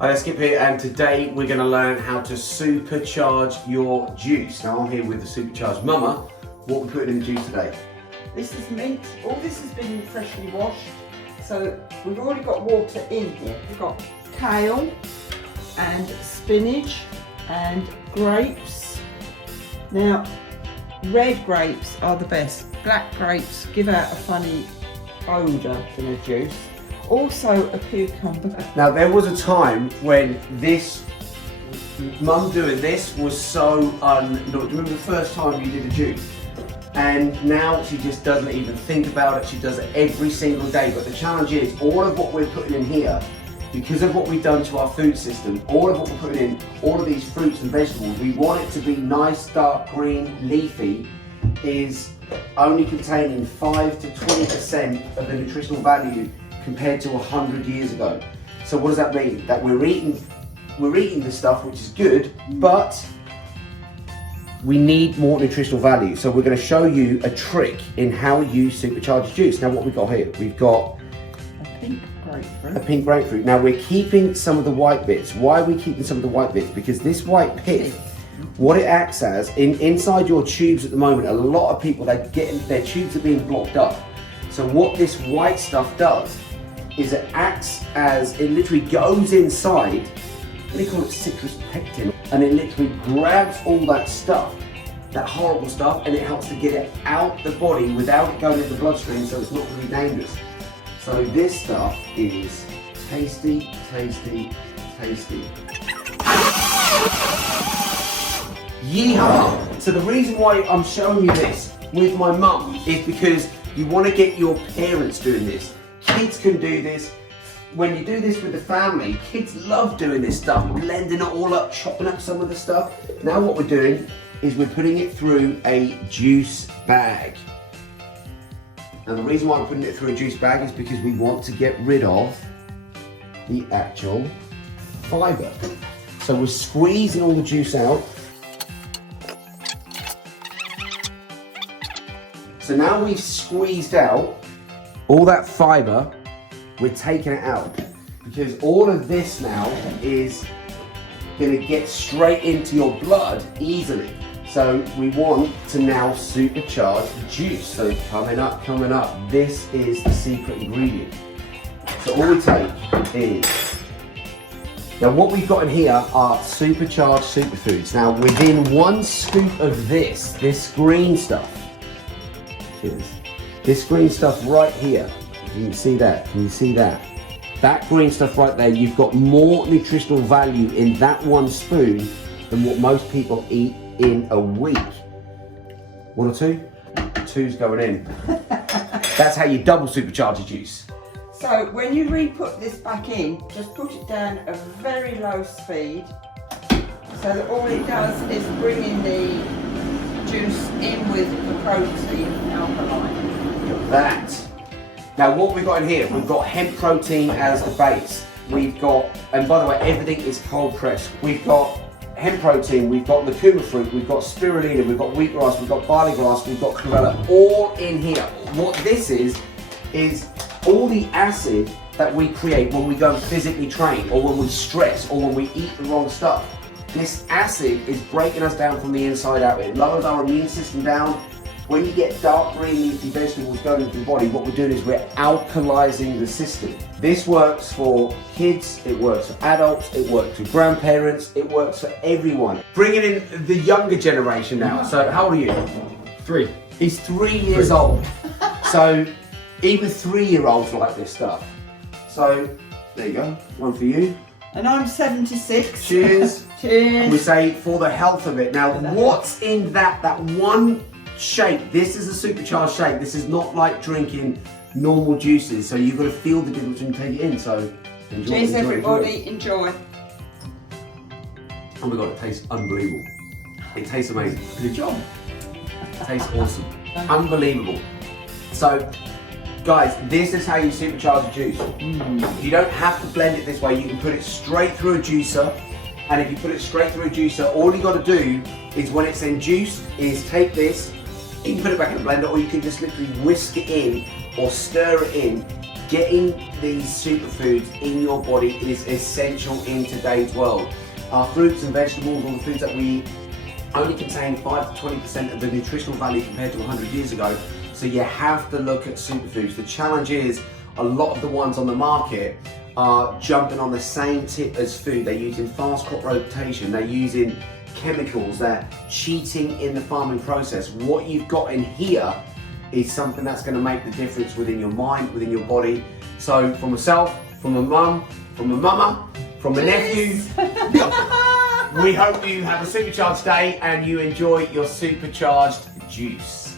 Hi, let's Skip here, and today we're going to learn how to supercharge your juice. Now I'm here with the supercharged mama. What we putting in the juice today? This is mint. All this has been freshly washed, so we've already got water in here. We've got kale and spinach and grapes. Now, red grapes are the best. Black grapes give out a funny odour to the juice. Also a cucumber. Now there was a time when this, mum doing this was so do you remember the first time you did a juice? And now she just doesn't even think about it. She does it every single day. But the challenge is, all of what we're putting in here, because of what we've done to our food system, all of what we're putting in, all of these fruits and vegetables, we want it to be nice, dark green, leafy, is only containing 5 to 20% of the nutritional value compared to 100 years ago. So what does that mean? That we're eating the stuff, which is good, but we need more nutritional value. So we're going to show you a trick in how you supercharge your juice. Now what we've got here, we've got a pink grapefruit. A pink grapefruit. Now we're keeping some of the white bits. Why are we keeping some of the white bits? Because this white pith, what it acts as, inside your tubes at the moment, a lot of people, their tubes are being blocked up. So what this white stuff does is it acts as, it literally goes inside, they call it citrus pectin, and it literally grabs all that stuff, that horrible stuff, and it helps to get it out the body without it going in the bloodstream, so it's not really dangerous. So this stuff is tasty, tasty, tasty. Yeehaw! So the reason why I'm showing you this with my mum is because you want to get your parents doing this. Kids can do this. When you do this with the family, kids love doing this stuff, blending it all up, chopping up some of the stuff. Now what we're doing is we're putting it through a juice bag. And the reason why we're putting it through a juice bag is because we want to get rid of the actual fibre. So we're squeezing all the juice out. So now we've squeezed out all that fibre, we're taking it out, because all of this now is going to get straight into your blood easily. So we want to now supercharge the juice. So coming up, this is the secret ingredient. So all we take is, now what we've got in here are supercharged superfoods. Now within 1 scoop of this green stuff, this green stuff right here, you can see that, That green stuff right there, you've got more nutritional value in that 1 spoon than what most people eat in a week. 1 or 2? 2's going in. That's how you double supercharge your juice. So when you re-put this back in, just put it down at a very low speed, so that all it does is bring in the juice in with the protein alkaline. Look at that. Now what we've got in here, we've got hemp protein as the base. We've got, and by the way, everything is cold pressed. We've got hemp protein, we've got lucuma fruit, we've got spirulina, we've got wheatgrass, we've got barley grass, we've got chlorella, all in here. What this is all the acid that we create when we go physically train, or when we stress, or when we eat the wrong stuff. This acid is breaking us down from the inside out. It lowers our immune system down. When you get dark green leafy vegetables going into the body, what we're doing is we're alkalizing the system. This works for kids, it works for adults, it works for grandparents, it works for everyone. Bringing in the younger generation now. So how old are you? 3. He's 3 years old. So even 3-year-olds like this stuff. So there you go, 1 for you. And I'm 76. Cheers. Cheers. We say for the health of it. Now what's in that 1 shake? This is a supercharged shake. This is not like drinking normal juices. So you've got to feel the difference when you take it in. So enjoy. Cheers everybody, enjoy. Oh my God, it tastes unbelievable. It tastes amazing. Good job. It tastes awesome. Unbelievable. So guys, this is how you supercharge a juice. You don't have to blend it this way. You can put it straight through a juicer. And if you put it straight through a juicer, all you got to do is when it's induced is take this, you can put it back in the blender, or you can just literally whisk it in or stir it in getting these superfoods in your body is essential in today's world. Our fruits and vegetables, all the foods that we eat, only contain 5 to 20% of the nutritional value compared to 100 years ago. So you have to look at superfoods. The challenge is a lot of the ones on the market are jumping on the same tip as food. They're using fast crop rotation, they're using chemicals, they're cheating in the farming process. What you've got in here is something that's going to make the difference within your mind, within your body. So from myself, from my mum, from my mama, from my nephew, we hope you have a supercharged day and you enjoy your supercharged juice.